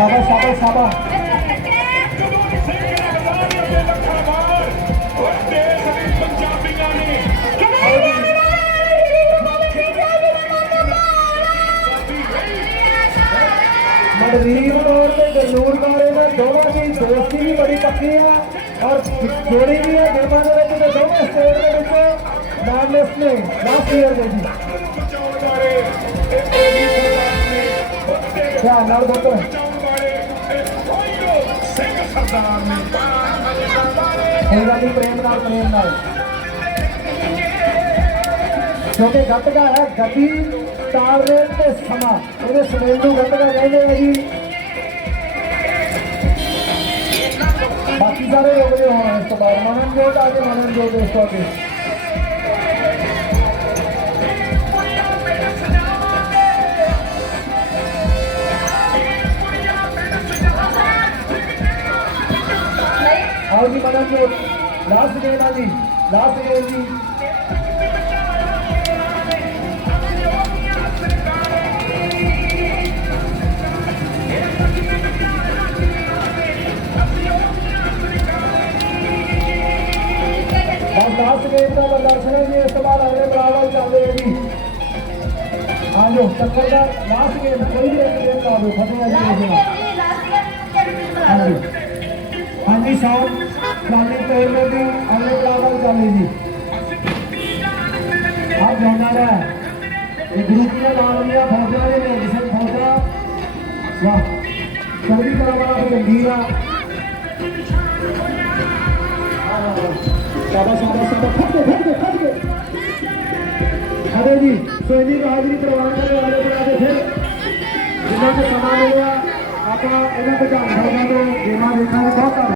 शाबाश शाबाश शाबाश रीम में दोनों की दोस्ती भी बड़ी पक्की है और नाम इसने लास्ट ਸਰਦਾਰ ਨੇ ਕੋਈ ਗੱਲ ਪ੍ਰੇਮ ਨਾਲ ਪ੍ਰੇਮ ਨਾਲ। ਕਿਉਂਕਿ ਗੱਤਕਾ ਹੈ ਗਤੀ ਤਾਲਮੇਲ ਤੇ ਸਮਾਂ। ਇਹਦੇ ਸਮੇਲ ਨੂੰ ਗੱਤਕਾ ਕਹਿੰਦੇ ਆ ਜੀ। ਬਾਕੀ ਸਾਰੇ ਰੁਕਦੇ ਹੋਣ ਇਸ ਤੋਂ ਬਾਅਦ। ਮਨਨਜੋਤ ਆ ਕੇ ਮਨਨਜੋਤ ਇਸ ਤੋਂ ਅੱਗੇ। ਆਓ ਜੀ ਮਨਨਜੋਤ ਲਾਸਟ ਗੇਮ ਆ ਜੀ ਲਾਸਟ ਗੇਮ ਜੀ ਲਾਸਟ ਗੇਮ ਦਾ ਪ੍ਰਦਰਸ਼ਨ ਹੈ ਜੀ ਇਸ ਤੋਂ ਬਾਅਦ ਅਗਲੇ ਬਰਾਬਰ ਚੱਲਦੇ ਆ ਜੀ। ਆ ਜੋ ਟੱਕਰ ਦਾ ਲਾਸਟ ਗੇਮ ਕੋਈ ਵੀ ਇੱਕ ਗੇਮ ਲਾ ਦਿਓ ਫਤਿਹ ਜੀ ਹਾਂਜੀ। ਹਾਂਜੀ ਸਾਹਿਬ ग्रामीण पहलोदी अनुप्रावल कॉलेजी आप जाना रहा है ग्रुप में नाम लिया फौजा ने मेडिसिन फौजा वाह सभी परंपरा को लिया सादा सादा सादा फट गए फट गए फट गए। अरे जी, सोनी को हाजिरी प्रवान करने वाले बनाते थे जिन्होंने समान हुआ, आपका इन्हें बचा भगवान तो गेमा देखा है बहुत